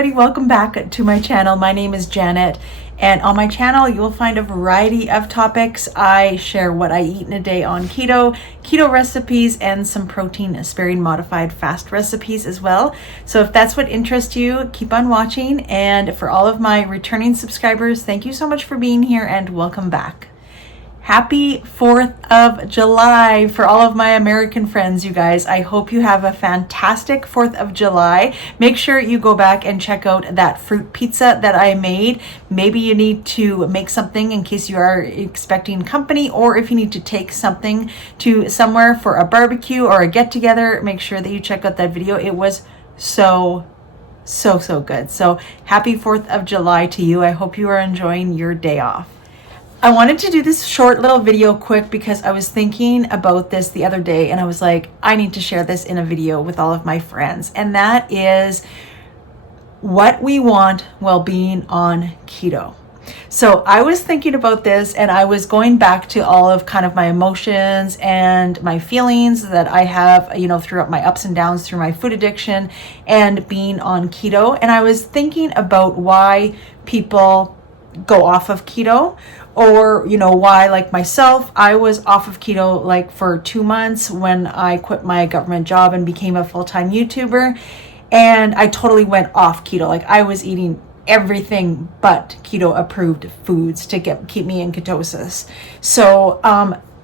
everybody, welcome back to my channel. My name is Janet, and on my channel you will find a variety of topics. I share what I eat in a day on keto recipes, and some protein sparing modified fast recipes as well. So if that's what interests you, keep on watching. And for all of my returning subscribers, thank you so much for being here and welcome back. Happy 4th of July for all of my American friends, you guys. I hope you have a fantastic 4th of July. Make sure you go back and check out that fruit pizza that I made. Maybe you need to make something in case you are expecting company, or if you need to take something to somewhere for a barbecue or a get-together, make sure that you check out that video. It was so good. So happy 4th of July to you. I hope you are enjoying your day off. I wanted to do this short little video quick because I was thinking about this the other day and I was like, I need to share this in a video with all of my friends. And that is what we want while being on keto. So I was thinking about this and I was going back to all of kind of my emotions and my feelings that I have, throughout my ups and downs through my food addiction and being on keto. And I was thinking about why people go off of keto, or why, like myself, I was off of keto like for 2 months when I quit my government job and became a full-time YouTuber, and I totally went off keto. Like I was eating everything but keto approved foods to keep me in ketosis. So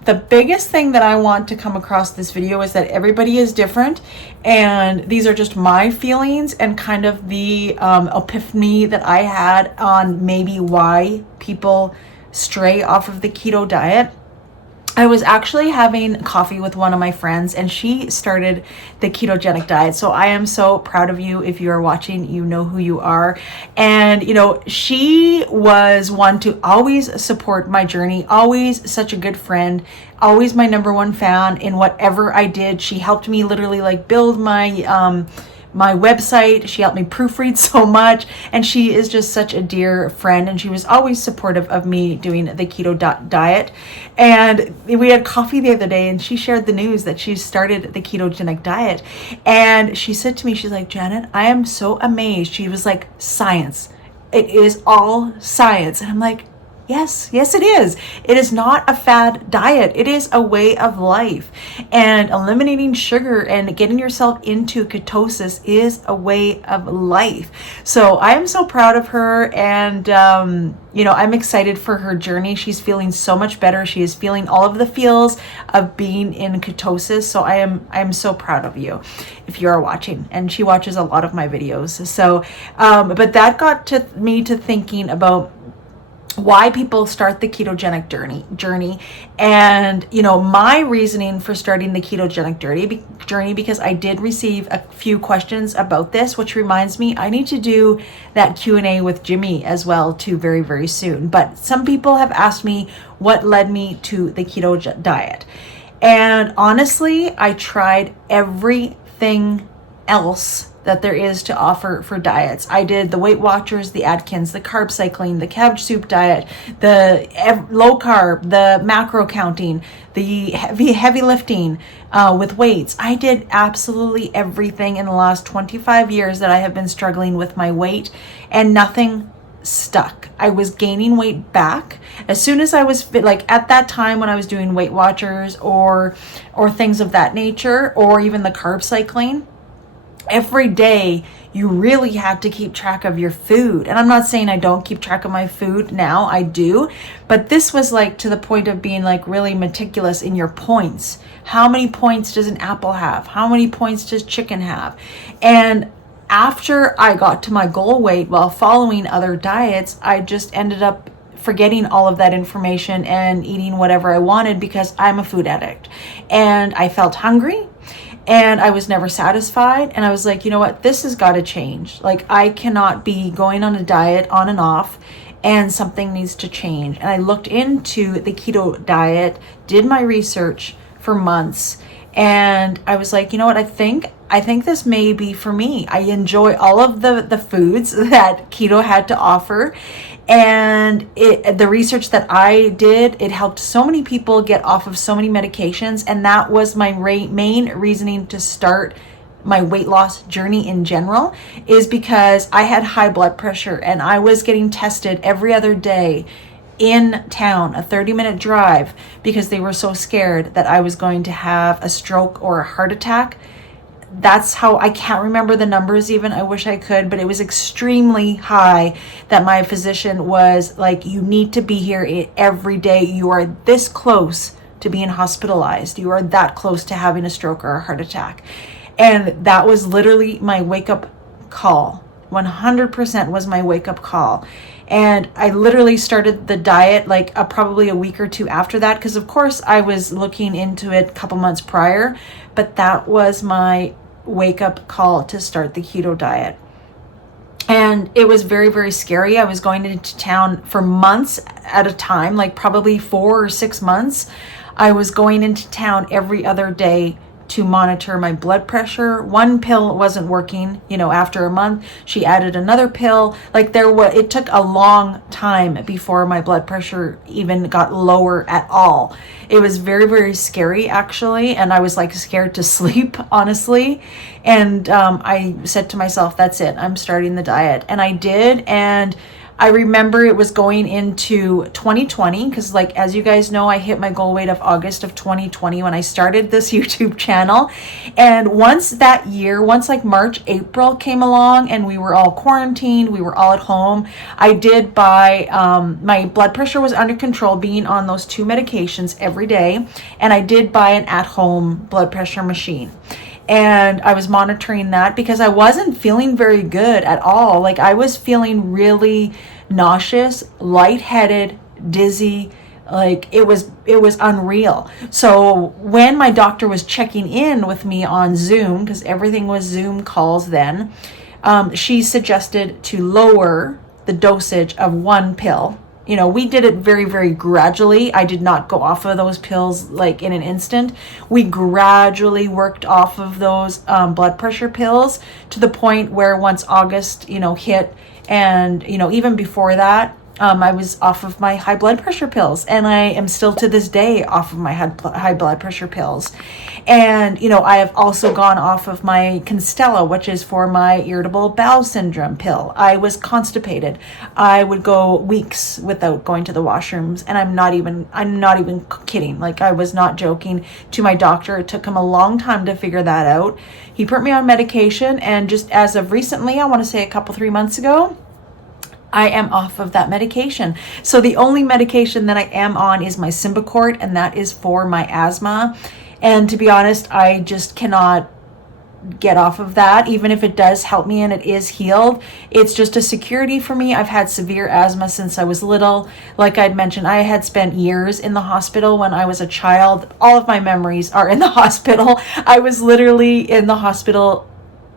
the biggest thing that I want to come across this video is that everybody is different, and these are just my feelings and kind of the epiphany that I had on maybe why people stray off of the keto diet. I was actually having coffee with one of my friends and she started the ketogenic diet. So I am so proud of you. If you are watching, you know who you are. And, she was one to always support my journey, always such a good friend, always my number one fan in whatever I did. She helped me literally like build my website. She helped me proofread so much, and she is just such a dear friend, and she was always supportive of me doing the keto diet. And we had coffee the other day and she shared the news that she started the ketogenic diet, and she said to me, she's like, Janet, I am so amazed. She was like, science, it is all science. And I'm like, yes, it is. It is not a fad diet. It is a way of life. And eliminating sugar and getting yourself into ketosis is a way of life. So I am so proud of her, and I'm excited for her journey. She's feeling so much better. She is feeling all of the feels of being in ketosis. So I am so proud of you if you are watching. And she watches a lot of my videos. So but that got me to thinking about why people start the ketogenic journey, and my reasoning for starting the ketogenic journey, because I did receive a few questions about this, which reminds me I need to do that Q&A with Jimmy as well too very, very soon. But some people have asked me what led me to the keto diet, and honestly I tried everything else that there is to offer for diets. I did the Weight Watchers, the Atkins, the carb cycling, the cabbage soup diet, the low carb, the macro counting, the heavy lifting with weights. I did absolutely everything in the last 25 years that I have been struggling with my weight, and nothing stuck. I was gaining weight back as soon as I was fit. Like at that time when I was doing Weight Watchers or things of that nature, or even the carb cycling, every day you really had to keep track of your food. And I'm not saying I don't keep track of my food now, I do, but this was like to the point of being like really meticulous in your points. How many points does an apple have? How many points does chicken have? And after I got to my goal weight while following other diets, I just ended up forgetting all of that information and eating whatever I wanted, because I'm a food addict and I felt hungry and I was never satisfied. And I was like, you know what, this has got to change. Like I cannot be going on a diet on and off, and something needs to change. And I looked into the keto diet, did my research for months, and I was like, you know what, I think this may be for me. I enjoy all of the foods that keto had to offer, and the research that I did, it helped so many people get off of so many medications, and that was my main reasoning to start my weight loss journey in general is because I had high blood pressure and I was getting tested every other day in town, a 30-minute drive, because they were so scared that I was going to have a stroke or a heart attack. That's how, I can't remember the numbers even, I wish I could, but it was extremely high that my physician was like, you need to be here every day. You are this close to being hospitalized. You are that close to having a stroke or a heart attack. And that was literally my wake-up call. 100% was my wake-up call. And I literally started the diet like probably a week or two after that, because of course I was looking into it a couple months prior, but that was my wake-up call to start the keto diet. And it was very, very scary. I was going into town for months at a time, like probably 4 or 6 months. I was going into town every other day to monitor my blood pressure. One pill wasn't working, after a month, she added another pill. Like it took a long time before my blood pressure even got lower at all. It was very, very scary actually. And I was like scared to sleep, honestly. And I said to myself, that's it, I'm starting the diet. And I did. And I remember it was going into 2020 because, like, as you guys know, I hit my goal weight of August of 2020 when I started this YouTube channel. And once like March, April came along and we were all quarantined, we were all at home, I did buy, my blood pressure was under control being on those 2 medications every day. And I did buy an at-home blood pressure machine. And I was monitoring that because I wasn't feeling very good at all. Like I was feeling really nauseous, lightheaded, dizzy. Like it was unreal. So when my doctor was checking in with me on Zoom, because everything was Zoom calls then, she suggested to lower the dosage of 1 pill. We did it very, very gradually. I did not go off of those pills like in an instant. We gradually worked off of those blood pressure pills to the point where once August, hit, and, even before that, I was off of my high blood pressure pills, and I am still to this day off of my high blood pressure pills. And, I have also gone off of my Constella, which is for my irritable bowel syndrome pill. I was constipated. I would go weeks without going to the washrooms, and I'm not even kidding. Like, I was not joking to my doctor. It took him a long time to figure that out. He put me on medication, and just as of recently, I want to say 3 months ago, I am off of that medication. So the only medication that I am on is my Symbicort, and that is for my asthma. And to be honest, I just cannot get off of that, even if it does help me and it is healed. It's just a security for me. I've had severe asthma since I was little. Like I'd mentioned, I had spent years in the hospital when I was a child. All of my memories are in the hospital. I was literally in the hospital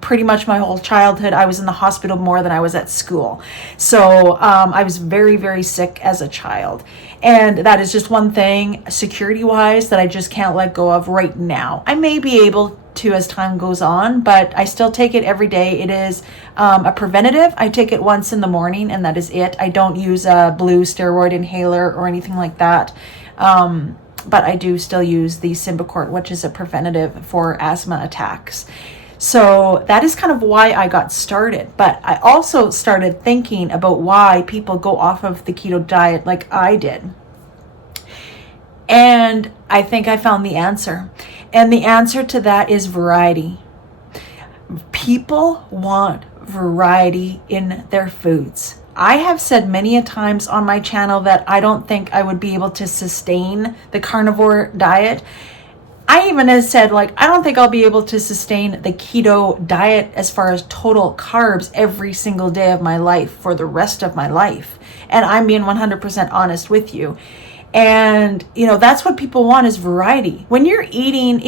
pretty much my whole childhood. I was in the hospital more than I was at school. So I was very, very sick as a child. And that is just one thing, security-wise, that I just can't let go of right now. I may be able to as time goes on, but I still take it every day. It is a preventative. I take it once in the morning, and that is it. I don't use a blue steroid inhaler or anything like that. But I do still use the Symbicort, which is a preventative for asthma attacks. So that is kind of why I got started. But I also started thinking about why people go off of the keto diet like I did. And I think I found the answer. And the answer to that is variety. People want variety in their foods. I have said many a times on my channel that I don't think I would be able to sustain the carnivore diet. I even have said, I don't think I'll be able to sustain the keto diet as far as total carbs every single day of my life for the rest of my life. And I'm being 100% honest with you. And, that's what people want is variety. When you're eating,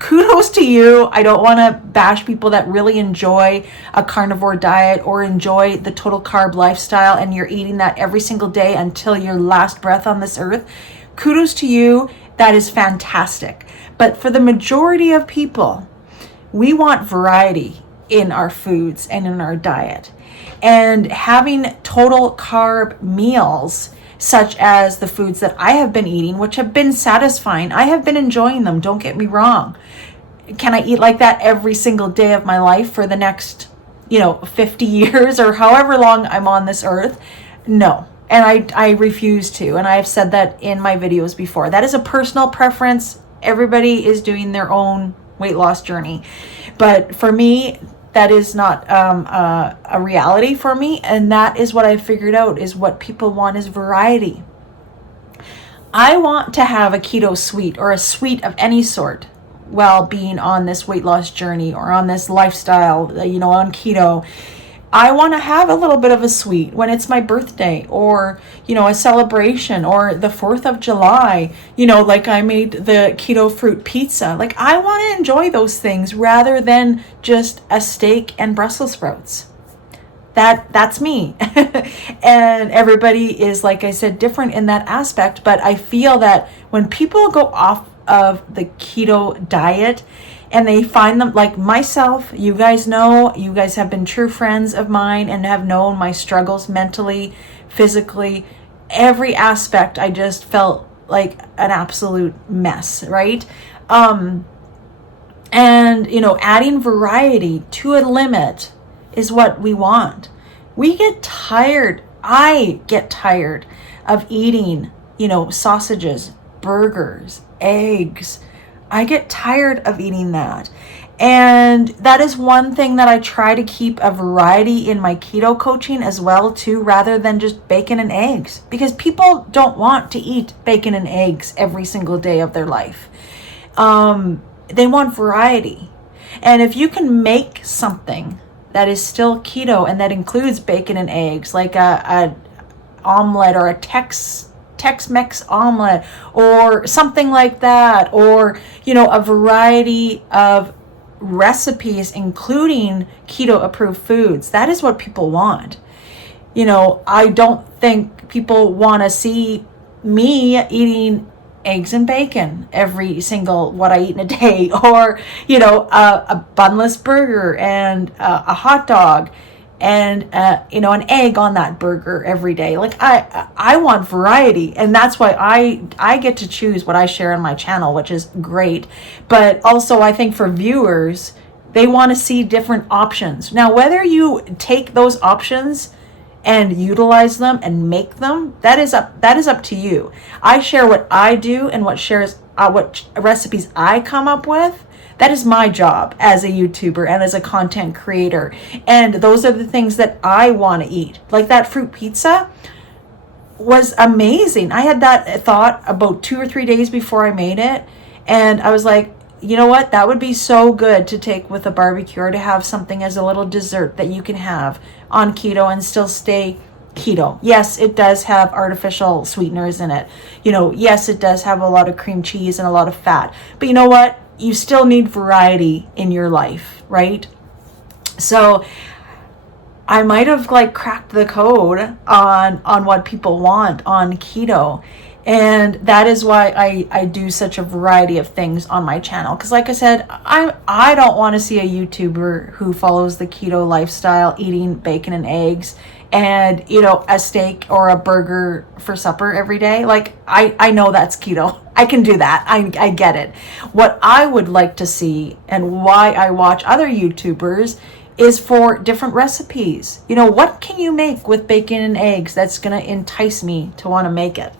kudos to you. I don't want to bash people that really enjoy a carnivore diet or enjoy the total carb lifestyle and you're eating that every single day until your last breath on this earth. Kudos to you. That is fantastic. But for the majority of people, we want variety in our foods and in our diet. And having total carb meals, such as the foods that I have been eating, which have been satisfying. I have been enjoying them, don't get me wrong. can I eat like that every single day of my life for the next, 50 years or however long I'm on this earth? No. And I refuse to. And I've said that in my videos before. That is a personal preference. Everybody is doing their own weight loss journey. But for me, that is not a reality for me. And that is what I figured out, is what people want is variety. I want to have a keto sweet or a sweet of any sort while being on this weight loss journey or on this lifestyle, on keto. I want to have a little bit of a sweet when it's my birthday or, a celebration or the 4th of July, like I made the keto fruit pizza. Like, I want to enjoy those things rather than just a steak and Brussels sprouts. That's me. And everybody is, like I said, different in that aspect. But I feel that when people go off of the keto diet and they find them, like myself, you guys have been true friends of mine and have known my struggles mentally, physically, every aspect. I just felt like an absolute mess, right? And, adding variety to a limit is what we want. We get tired. I get tired of eating, sausages, burgers, eggs. I get tired of eating that. And that is one thing that I try to keep a variety in my keto coaching as well too, rather than just bacon and eggs, because people don't want to eat bacon and eggs every single day of their life. They want variety. And if you can make something that is still keto and that includes bacon and eggs, like a omelet or a Tex-Mex omelet or something like that, or a variety of recipes including keto approved foods, that is what people want. I don't think people want to see me eating eggs and bacon every single what I eat in a day, or a bunless burger and a hot dog and an egg on that burger every day. Like, I want variety, and that's why I get to choose what I share on my channel, which is great. But also, I think for viewers, they want to see different options. Now, whether you take those options and utilize them and make them, that is up to you. I share what I do and what recipes I come up with. That is my job as a YouTuber and as a content creator. And those are the things that I want to eat. Like that fruit pizza was amazing. I had that thought about 2 or 3 days before I made it. And I was like, you know what? That would be so good to take with a barbecue, or to have something as a little dessert that you can have on keto and still stay keto. Yes, it does have artificial sweeteners in it. Yes, it does have a lot of cream cheese and a lot of fat. But you know what? You still need variety in your life, right? So I might have cracked the code on what people want on keto. And that is why I do such a variety of things on my channel. Because like I said, I don't want to see a YouTuber who follows the keto lifestyle eating bacon and eggs and, a steak or a burger for supper every day. Like, I know that's keto. I can do that. I get it. What I would like to see, and why I watch other YouTubers, is for different recipes. What can you make with bacon and eggs that's going to entice me to want to make it?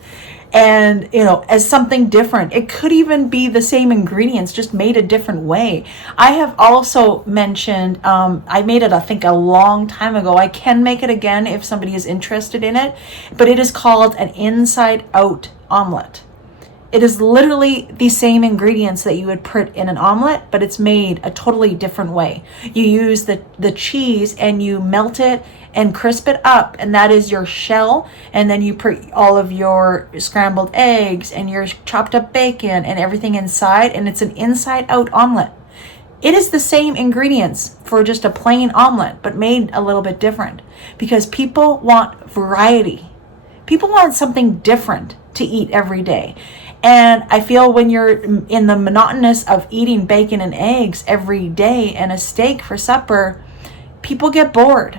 And, as something different. It could even be the same ingredients, just made a different way. I have also mentioned, I made it, I think, a long time ago. I can make it again if somebody is interested in it, but it is called an inside out omelet. It is literally the same ingredients that you would put in an omelet, but it's made a totally different way. You use the cheese and you melt it and crisp it up, and that is your shell. And then you put all of your scrambled eggs and your chopped up bacon and everything inside, and it's an inside out omelet. It is the same ingredients for just a plain omelet, but made a little bit different, because people want variety. People want something different to eat every day. And I feel when you're in the monotonous of eating bacon and eggs every day and a steak for supper, people get bored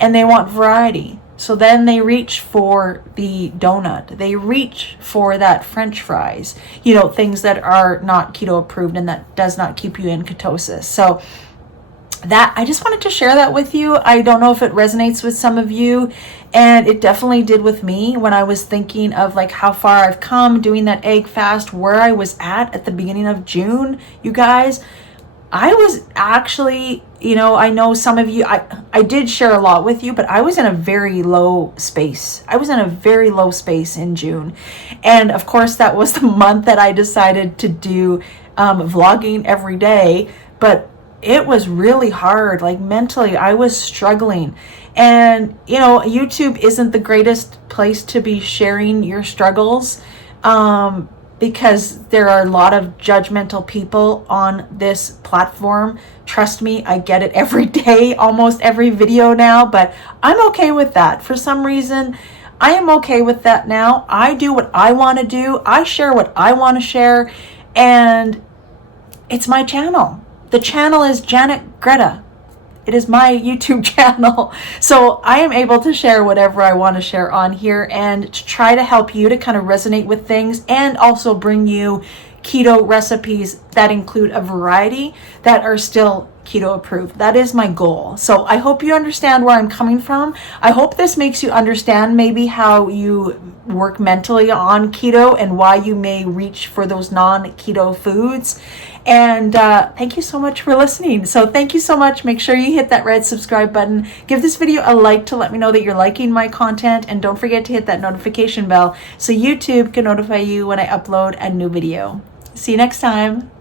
and they want variety. So then they reach for the donut. They reach for that French fries, you know, things that are not keto approved and that does not keep you in ketosis. So that, I just wanted to share that with you. I don't know if it resonates with some of you, and it definitely did with me when I was thinking of like how far I've come doing that egg fast, where I was at the beginning of June, you guys. I was actually, you know, I know some of you, I did share a lot with you, but I was in a very low space. I was in a very low space in June. And of course, that was the month that I decided to do vlogging every day. But it was really hard. Like mentally, I was struggling. And, you know, YouTube isn't the greatest place to be sharing your struggles. Because there are a lot of judgmental people on this platform. Trust me, I get it every day, almost every video now, but I'm okay with that. For some reason, I am okay with that now. I do what I want to do. I share what I want to share, and it's my channel. The channel is Janet Greta. It is my YouTube channel. So I am able to share whatever I want to share on here and to try to help you to kind of resonate with things and also bring you keto recipes that include a variety that are still keto approved. That is my goal. So I hope you understand where I'm coming from. I hope this makes you understand maybe how you work mentally on keto and why you may reach for those non-keto foods. And thank you so much for listening. So thank you so much. Make sure you hit that red subscribe button. Give this video a like to let me know that you're liking my content. And don't forget to hit that notification bell so YouTube can notify you when I upload a new video. See you next time.